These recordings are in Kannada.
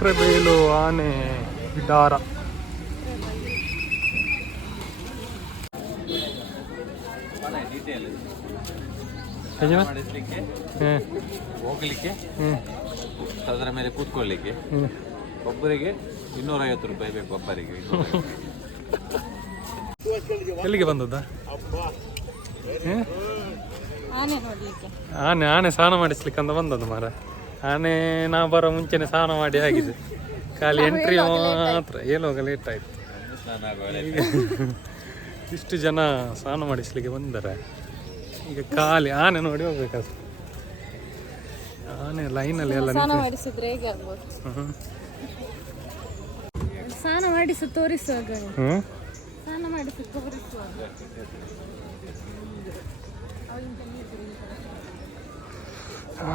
ಸಕ್ಕರೆಬೈಲು ಆನೆ ಬಿಡಾರ. ಹೋಗ್ಲಿಕ್ಕೆ ಅದರ ಮೇಲೆ ಕೂತ್ಕೊಳ್ಳಿಕ್ಕೆ ಒಬ್ಬರಿಗೆ 250 ರೂಪಾಯಿ ಬೇಕು ಒಬ್ಬರಿಗೆ. ಎಲ್ಲಿಗೆ ಬಂದದ್ದ? ಆನೆ ಸ್ನಾನ ಮಾಡಿಸ್ಲಿಕ್ಕೆ ಅಂತ ಬಂದದ್ದು ಮಾರ. ಆನೆ ನಾ ಬರೋ ಮುಂಚೆನೆ ಸ್ನಾನ ಮಾಡಿ ಆಗಿದೆ, ಖಾಲಿ ಎಂಟ್ರಿ ಮಾತ್ರ. ಹೇಳುವಾಗ ಲೇಟ್ ಆಯ್ತು. ಇಷ್ಟು ಜನ ಸ್ನಾನ ಮಾಡಿಸ್ಲಿಕ್ಕೆ ಬಂದರೆ ಈಗ ಖಾಲಿ ಆನೆ ನೋಡಿ ಹೋಗ್ಬೇಕಾದ್ರೆ. ಆನೆ ಲೈನಲ್ಲಿ ಎಲ್ಲ ಸ್ನಾನ ಮಾಡಿಸಿದ್ರೆ ಹೇಗೆ ಆಗ್ಬೋದು? ಸ್ನಾನ ಮಾಡಿಸಿ ತೋರಿಸುವಾಗ ಸ್ನಾನ ಮಾಡಿಸಿ ತೋರಿಸುವಾಗ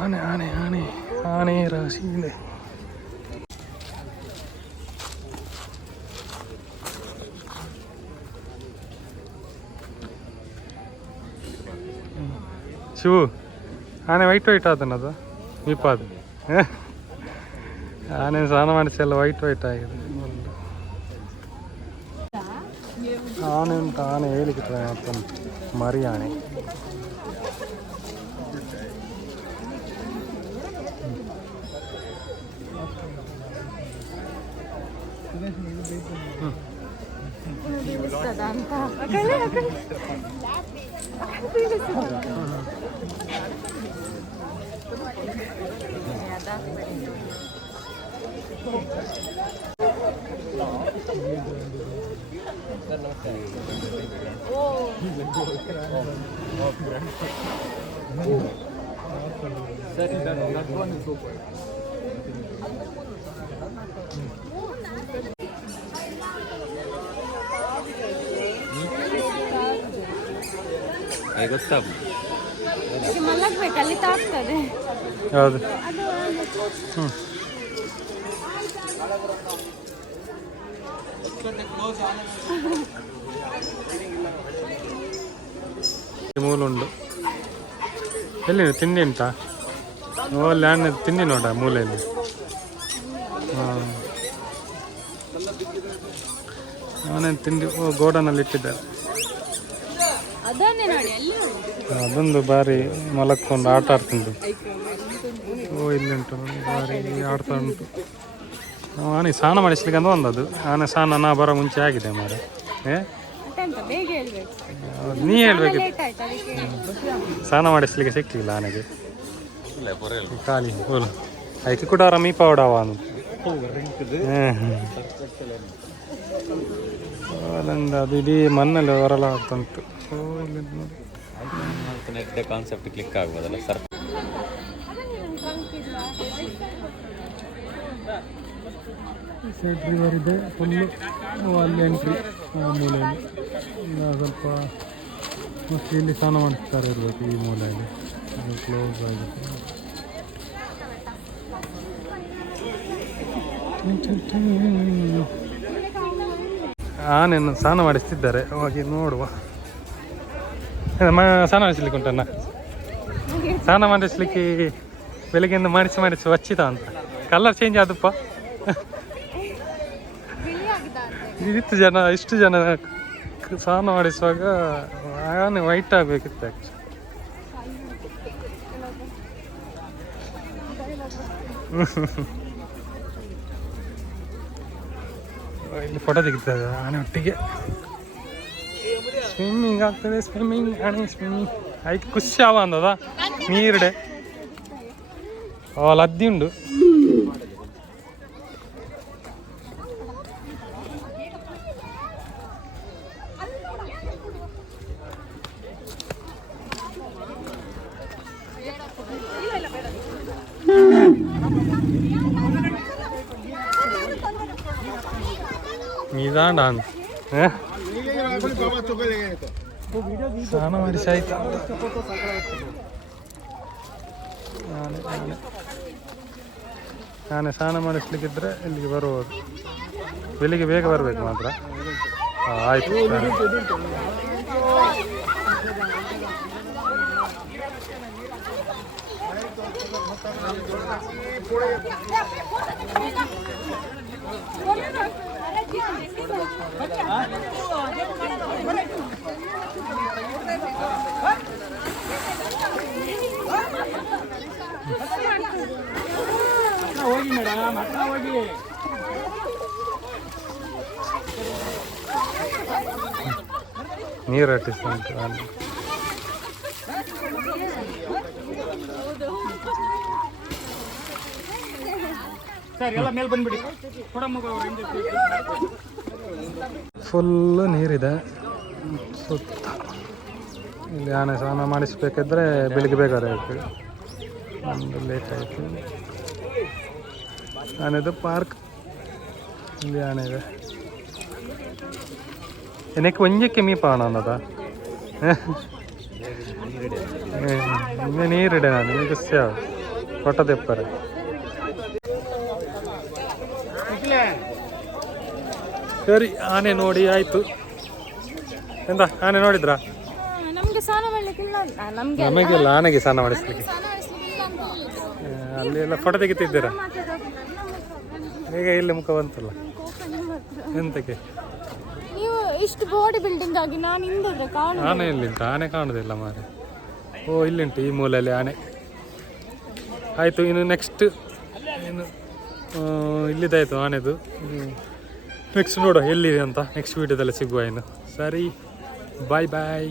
ಆನೆ ಆನೆ ಆನೆ ಆನೆ ರಾಶಿ ಇದೆ. ಶಿವು, ಆನೆ ವೈಟ್ ಆದನದು ಅದು ಆನೆ ಸ್ನಾನ ಮಾಡಿಸಿ ಎಲ್ಲ ವೈಟ್ ಆಗಿದೆ. ಆನೆ ಉಂಟು, ಆನೆ ಹೇಳಿಕೆ ಮತ್ತೊಂದು ಮರಿ ಆನೆ. ಮಲಗ್ಬೇಕಲ್ಲಿ ತಾಗ್ತದೆ. ಹೌದು. ಮೂಲುಂಡು. ಎಲ್ಲಿ ತಿಂಡಿ ಉಂಟಾ? ಅಲ್ಲಿ ಆನೆ ತಿಂಡಿ ನೋಡ ಮೂಲೆಯಲ್ಲಿ. ಆನೆ ತಿಂಡಿ ಗೋಡನಲ್ಲಿ ಇಟ್ಟಿದ್ದಾರೆ. ಅದೊಂದು ಬಾರಿ ಮಲಕ್ಕೊಂಡು ಆಟ ಆಡ್ತಿದ್ದು. ಇಲ್ಲಿ ಉಂಟು ಬಾರಿ ಆಡ್ತಾ ಉಂಟು. ಆನೆ ಸ್ನಾನ ಮಾಡಿಸ್ಲಿಕ್ಕೆ ಅಂತ ಬಂದದ್ದು. ಆನೆ ಸ್ನಾನ ನಾ ಬರೋ ಮುಂಚೆ ಆಗಿದೆ ಮಾರ. ನೀ ಹೇಳ್ಬೇಕಿತ್ತು. ಸ್ನಾನ ಮಾಡಿಸ್ಲಿಕ್ಕೆ ಸಿಕ್ಲಿಲ್ಲ ಆನೆಗೆ, ಖಾಲಿ ಐಕೆ ಕೂಡ ರಮೀಪ ಓಡಾವ ಅದು ಇಡೀ ಮಣ್ಣಲ್ಲಿ ಹೊರಲಾಗ್ತುಂಟು. ಕಾನ್ಸೆಪ್ಟ್ ಕ್ಲಿಕ್ ಆಗ್ಬೋದಲ್ಲ ಸರ್. ಸೈಡ್ ರಿವರ್ ಇದೆ ಫುಲ್ಲು. ಅಲ್ಲಿ ಎಂಟ್ರಿ ಮೂಲೆಯಲ್ಲಿ ಸ್ವಲ್ಪ ಮತ್ತು ಇಲ್ಲಿ ಸ್ನಾನ ಮಾಡಿಸ್ತಾರೆ ಇರಬೇಕು. ಈ ಮೂಲೆಯಲ್ಲಿ ಕ್ಲೋಸ್ ಆಗಿದೆ. ಆನೆಯನ್ನು ಸ್ನಾನ ಮಾಡಿಸ್ತಿದ್ದಾರೆ, ಹೋಗಿ ನೋಡುವ. ಸ್ನಾನ ಮಾಡಿಸ್ಲಿಕ್ಕೆ ಉಂಟಣ್ಣ, ಸ್ನಾನ ಮಾಡಿಸ್ಲಿಕ್ಕೆ ಬೆಳಗ್ಗೆಯಿಂದ ಮಾಡಿಸಿ ಹಚ್ಚಿದ ಅಂತ. ಕಲರ್ ಚೇಂಜ್ ಆದಪ್ಪ. ಇಷ್ಟು ಜನ ಸ್ನಾನ ಮಾಡಿಸುವಾಗ ಆನೆ ವೈಟ್ ಆಗಬೇಕಿತ್ತು. ಇಲ್ಲಿ ಫೋಟೋ ತೆಗಿತಾರೆ ಆನೆ ಒಟ್ಟಿಗೆ. ಸ್ವಿಮ್ಮಿಂಗ್ ಆಗ್ತದೆ, ಆನೆ ಸ್ವಿಮ್ಮಿಂಗ್ ಆಯ್ತು. ಖುಷಿ ಆವ ಅಂದದ ನೀರುಡೆ ಅವಲ್ಲ ಅದ್ದಿ ಉಂಡು. ಇದಾಂಡ ಸ್ನಾನ ಮಾಡಿಸಿ ಆಯ್ತಾ? ಆನೆ ಸ್ನಾನ ಮಾಡಿಸ್ಲಿಕ್ಕಿದ್ರೆ ಇಲ್ಲಿಗೆ ಬರ್ಬೋದು. ಬೆಳಿಗ್ಗೆ ಬೇಗ ಬರಬೇಕು ಮಾತ್ರ. ಆಯ್ತು. ಹೋಗಿ ಮೇಡಮ್, ಹತ್ರ ಹೋಗಿ. ನೀರು ಅಟ್ಟಿಸ್ತಾ ಉಂಟು ಅಲ್ಲಿ. ಸರ್ ಎಲ್ಲ ಮೇಲೆ ಬಂದ್ಬಿಡಿ. ಫುಲ್ಲು ನೀರಿದೆ ಸುತ್ತ. ಇಲ್ಲಿ ಆನೆ ಸ್ನಾನ ಮಾಡಿಸ್ಬೇಕಿದ್ರೆ ಬೆಳಿಗ್ಗೆ ಬೇಗ ಆಯಿತು. ಒಂದು ಲೇಟ್ ಆಯಿತು. ಆನೆದು ಪಾರ್ಕ್. ಇಲ್ಲಿ ಆನೆ ಇದೆ. എനിക്ക് ഒഞ്ചയ്ക്ക് മീ പാണന്നതാ ಇನ್ನು ನೀರಿಡೆ ನಾನು ನಿಮಗೆ ಕೊಟ್ಟ ತೆಪ್ಪರೆ. ಸರಿ, ಆನೆ ನೋಡಿ ಆಯ್ತು. ಎಂತ ಆನೆ ನೋಡಿದ್ರಾ? ನಮ್ಗೆ ಸ್ನಾನ ಮಾಡ್ಲಿಕ್ಕಿಲ್ಲ. ನಮಗೆಲ್ಲ ಆನೆಗೆ ಸ್ನಾನ ಮಾಡಿಸ್ಲಿಕ್ಕೆ ಅಲ್ಲಿ ಎಲ್ಲ ಫೋಟೋ ತೆಗಿತಿದ್ದೀರಾ? ಈಗ ಇಲ್ಲಿ ಮುಖ ಬಂತಲ್ಲ, ಎಂತಕ್ಕೆ? ನೀವು ಇಷ್ಟು ಬಾಡಿ ಬಿಲ್ಡಿಂಗ್ ಆಗಿ ನಾನು ಹಿಂದೆ ಕಾಣು. ಆನೆ ಎಲ್ಲಿಂತ? ಆನೆ ಕಾಣುದಿಲ್ಲ ಮಾರೆ. ಓ ಇಲ್ಲಿಂಟು ಈ ಮೂಲೆಯಲ್ಲಿ ಆನೆ. ಆಯಿತು, ಇನ್ನು ನೆಕ್ಸ್ಟ್ ಇನ್ನು ಇಲ್ಲಿದ್ದಾಯಿತು ಆನೆದು. ನೆಕ್ಸ್ಟ್ ನೋಡುವ ಎಲ್ಲಿದೆ ಅಂತ. ನೆಕ್ಸ್ಟ್ ವೀಡಿಯೋದಲ್ಲಿ ಸಿಗುವ ಇನ್ನು. ಸರಿ, ಬಾಯ್ ಬಾಯ್.